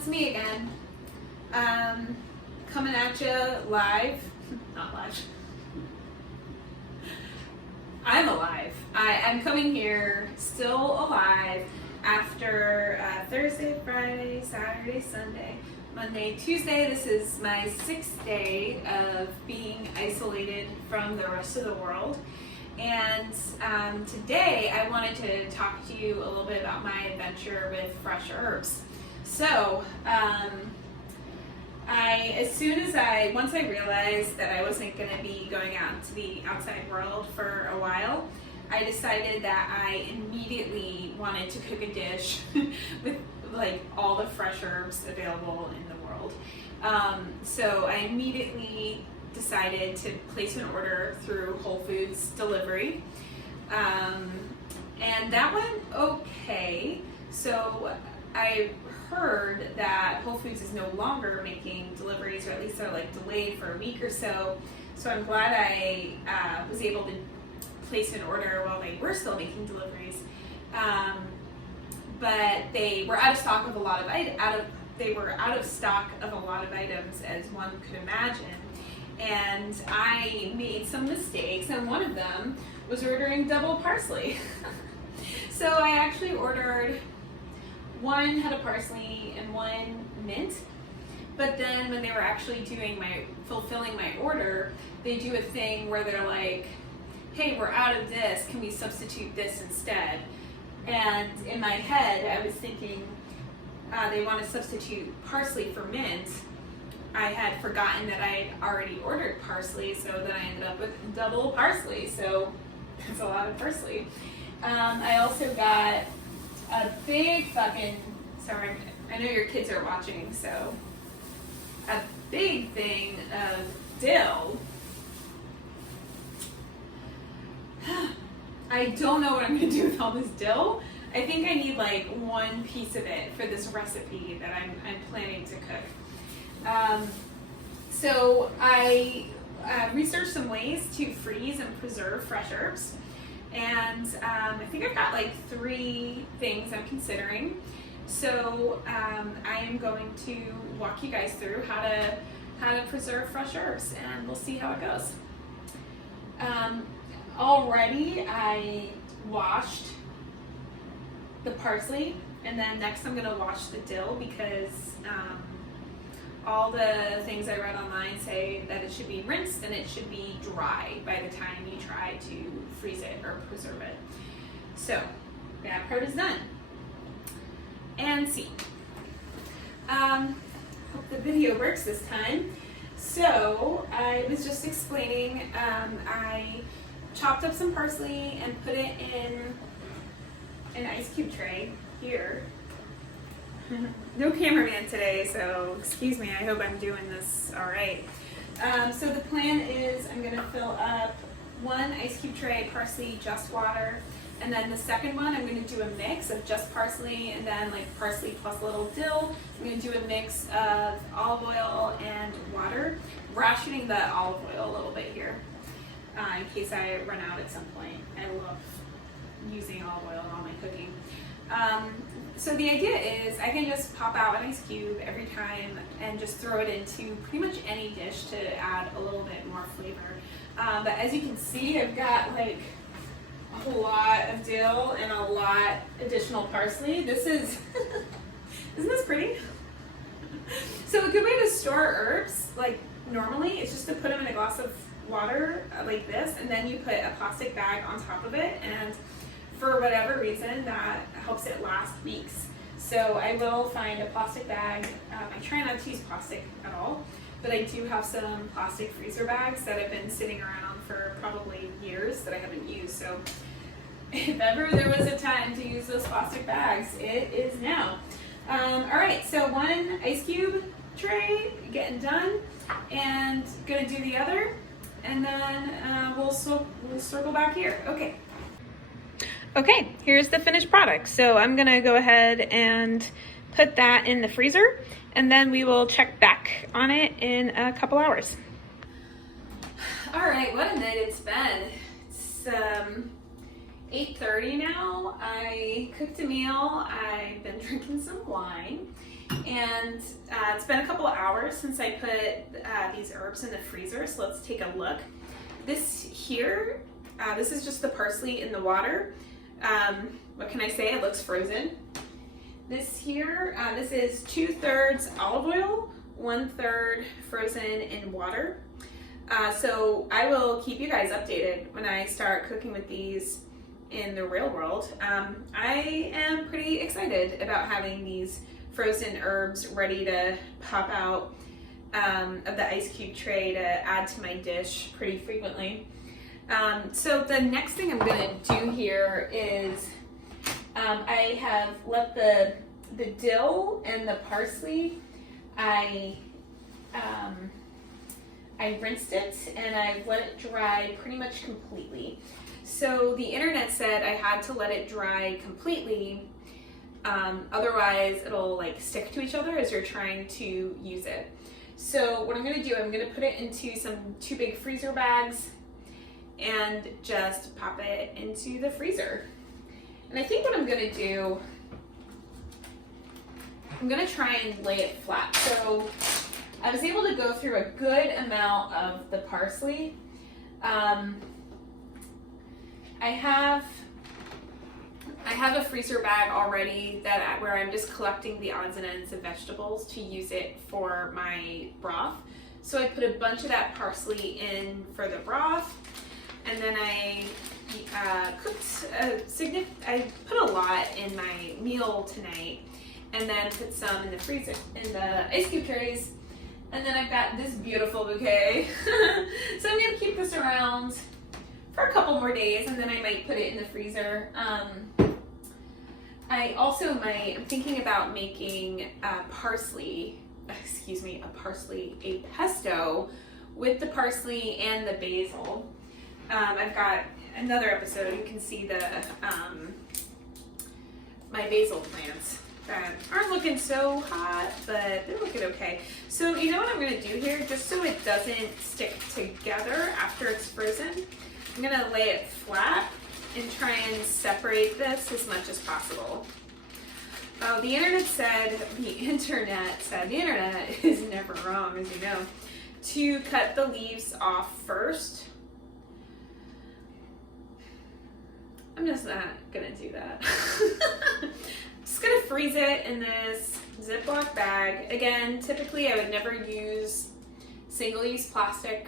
it's me again. Coming at you live. Not live. I'm alive. I'm coming here still alive after Thursday, Friday, Saturday, Sunday, Monday, Tuesday. This is my 6th day of being isolated from the rest of the world. And today I wanted to talk to you a little bit about my adventure with fresh herbs. So, once I realized that I wasn't going to be going out into the outside world for a while, I decided that I immediately wanted to cook a dish with like all the fresh herbs available in the world. So I immediately decided to place an order through Whole Foods delivery. And that went okay. So I heard that Whole Foods is no longer making deliveries, or at least they're like delayed for a week or so. So I'm glad I was able to place an order while they were still making deliveries. But they were out of stock of a lot of out of stock of a lot of items, as one could imagine. And I made some mistakes, and one of them was ordering double parsley. So I actually ordered one head of parsley and one mint, but then when they were actually fulfilling my order, they do a thing where they're like, hey, we're out of this, can we substitute this instead? And in my head I was thinking they want to substitute parsley for mint. I had forgotten that I had already ordered parsley, so then I ended up with double parsley, so that's a lot of parsley. I also got a big sorry, I know your kids are watching, so a big thing of dill. I don't know what I'm going to do with all this dill. I think I need like one piece of it for this recipe that I'm planning to cook. So I researched some ways to freeze and preserve fresh herbs. And I think I've got like 3 things I'm considering. So I am going to walk you guys through how to preserve fresh herbs, and we'll see how it goes. Already I washed the parsley, and then next I'm going to wash the dill, because all the things I read online say that it should be rinsed and it should be dry by the time you try to freeze it or preserve it. So that part is done. And see. Hope the video works this time. So I was just explaining, I chopped up some parsley and put it in an ice cube tray here. No cameraman today, so excuse me, I hope I'm doing this all right. So the plan is I'm going to fill up 1 ice cube tray parsley, just water, and then the second one I'm going to do a mix of just parsley and then like parsley plus a little dill. I'm going to do a mix of olive oil and water, rationing the olive oil a little bit here in case I run out at some point. I love using olive oil in all my cooking. So the idea is I can just pop out an ice cube every time and just throw it into pretty much any dish to add a little bit more flavor. But as you can see, I've got like a lot of dill and a lot additional parsley. This is, isn't this pretty? So a good way to store herbs, like normally, is just to put them in a glass of water like this, and then you put a plastic bag on top of it, and for whatever reason, that helps it last weeks. So I will find a plastic bag. I try not to use plastic at all, but I do have some plastic freezer bags that have been sitting around for probably years that I haven't used. So if ever there was a time to use those plastic bags, it is now. All right, so 1 ice cube tray, getting done, and gonna do the other, and then we'll circle back here. Okay. Okay, here's the finished product. So I'm gonna go ahead and put that in the freezer, and then we will check back on it in a couple hours. All right, what a night it's been. It's 8:30 now. I cooked a meal. I've been drinking some wine, And it's been a couple of hours since I put these herbs in the freezer, so let's take a look. This here, this is just the parsley in the water. What can I say? It looks frozen. This here, this is 2/3 olive oil, 1/3 frozen in water. So I will keep you guys updated when I start cooking with these in the real world. I am pretty excited about having these frozen herbs ready to pop out of the ice cube tray to add to my dish pretty frequently. So the next thing I'm gonna do here is I have let the dill and the parsley, I rinsed it and I've let it dry pretty much completely. So the internet said I had to let it dry completely, otherwise it'll like stick to each other as you're trying to use it. So what I'm gonna do, I'm gonna put it into some 2 big freezer bags and just pop it into the freezer. And I think what I'm gonna do, I'm gonna try and lay it flat. So I was able to go through a good amount of the parsley. I have a freezer bag already where I'm just collecting the odds and ends of vegetables to use it for my broth. So I put a bunch of that parsley in for the broth, and then I I put a lot in my meal tonight, and then put some in the freezer, in the ice cube trays, and then I've got this beautiful bouquet. So I'm gonna keep this around for a couple more days, and then I might put it in the freezer. I'm thinking about making a pesto with the parsley and the basil. I've got another episode, you can see the my basil plants that aren't looking so hot, but they're looking okay. So you know what I'm gonna do here, just so it doesn't stick together after it's frozen, I'm gonna lay it flat and try and separate this as much as possible. Oh, the internet is never wrong, as you know, to cut the leaves off first. I'm just not gonna do that. I'm just gonna freeze it in this Ziploc bag. Again, typically I would never use single-use plastic,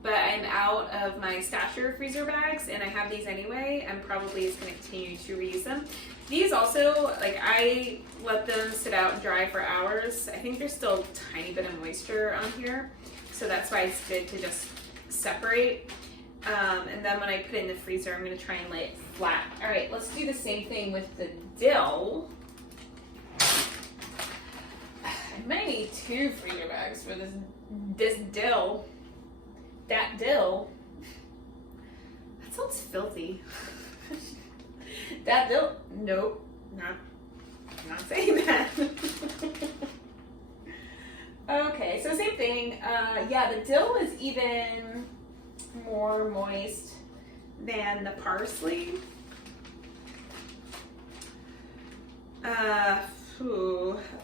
but I'm out of my stasher freezer bags and I have these anyway. I'm probably just gonna continue to reuse them. These also, like, I let them sit out and dry for hours. I think there's still a tiny bit of moisture on here, so that's why it's good to just separate. And then when I put it in the freezer, I'm gonna try and lay it flat. All right, let's do the same thing with the dill. I might need 2 freezer bags for this dill. That dill. That sounds filthy. That dill. Nope, not saying that. Okay, so same thing. Yeah, the dill is even more moist than the parsley.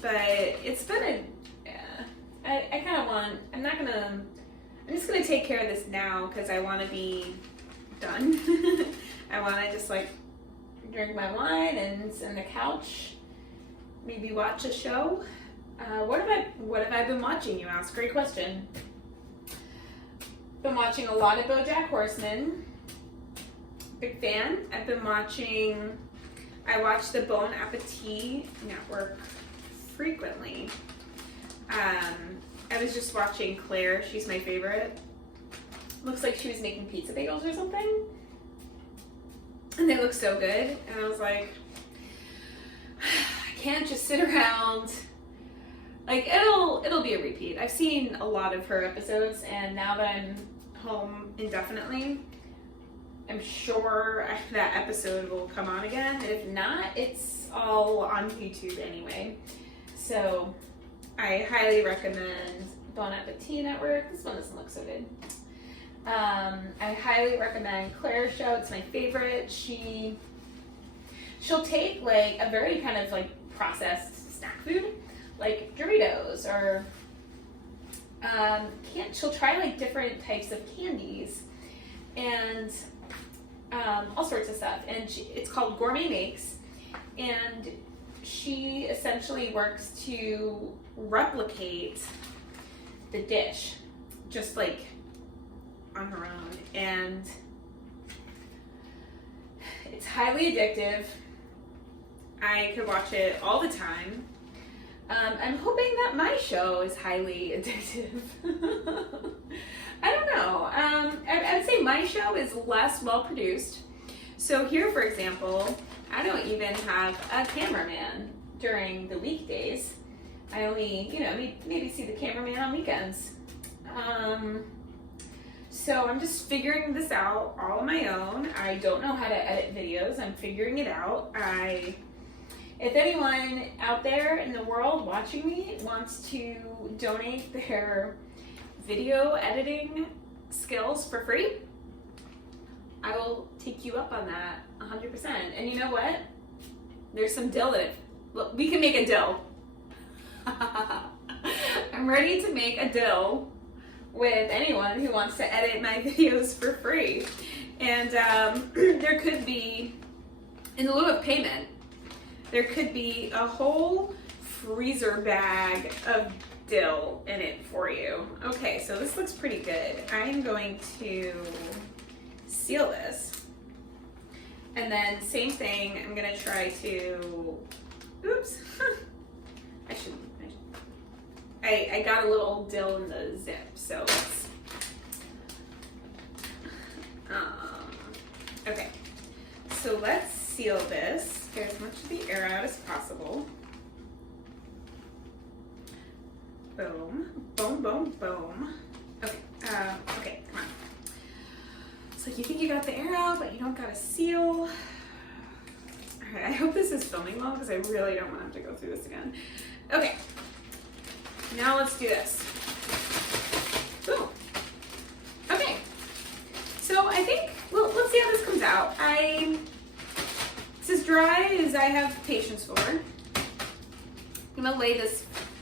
But it's been I kind of want, I'm just gonna take care of this now because I want to be done. I want to just like drink my wine and sit on the couch, maybe watch a show. What have I been watching, you ask? Great question. Been watching a lot of BoJack Horseman. Big fan. I watch the Bon Appetit network frequently. I was just watching Claire. She's my favorite. Looks like she was making pizza bagels or something. And they look so good. And I was like, I can't just sit around. Like, it'll be a repeat. I've seen a lot of her episodes, and now that I'm home indefinitely, I'm sure that episode will come on again. If not, it's all on YouTube anyway. So I highly recommend Bon Appetit Network. This one doesn't look so good. I highly recommend Claire's show. It's my favorite. She'll take like a very kind of like processed snack food like Doritos, or she'll try like different types of candies and all sorts of stuff. And it's called Gourmet Makes, and she essentially works to replicate the dish just like on her own, and it's highly addictive. I could watch it all the time. I'm hoping that my show is highly addictive. I don't know. I would say my show is less well produced. So here, for example, I don't even have a cameraman during the weekdays. I only, maybe see the cameraman on weekends. So I'm just figuring this out all on my own. I don't know how to edit videos. I'm figuring it out. If anyone out there in the world watching me wants to donate their video editing skills for free, I will take you up on that 100%. And you know what? There's some dill in it. Look, we can make a dill. I'm ready to make a dill with anyone who wants to edit my videos for free. And there could be, in lieu of payment, there could be a whole freezer bag of dill in it for you. Okay, so this looks pretty good. I'm going to seal this. And then same thing, I'm gonna try to, oops. I got a little dill in the zip, so let's, okay. So let's seal this, get as much of the air out as possible. Boom, boom, boom, boom. Okay, okay, come on. So you think you got the air out, but you don't got a seal. All right, I hope this is filming well, because I really don't want to have to go through this again. Okay, now let's do this. Boom. Okay, so I think, well, let's see how this comes out. It's as dry as I have patience for. I'm gonna lay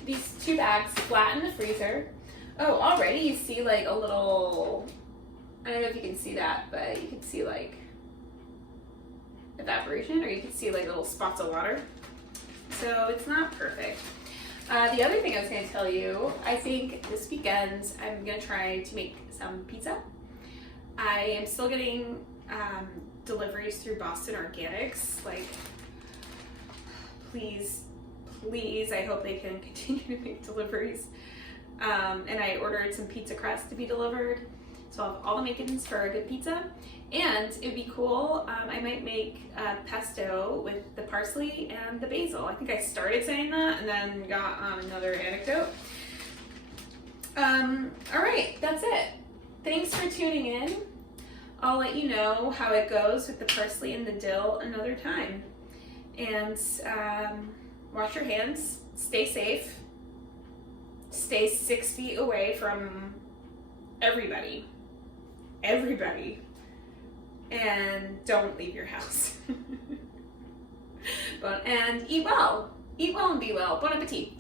these 2 bags flat in the freezer. Oh, already you see like a little, I don't know if you can see that, but you can see like evaporation, or you can see like little spots of water. So it's not perfect. The other thing I was going to tell you, I think this weekend I'm going to try to make some pizza. I am still getting deliveries through Boston Organics. Like, please, I hope they can continue to make deliveries. And I ordered some pizza crust to be delivered. So I'll have all the makings for a good pizza. And it'd be cool, I might make pesto with the parsley and the basil. I think I started saying that and then got on another anecdote. All right, that's it. Thanks for tuning in. I'll let you know how it goes with the parsley and the dill another time. And wash your hands, stay safe, stay 6 feet away from everybody, and don't leave your house. And eat well and be well. Bon appetit.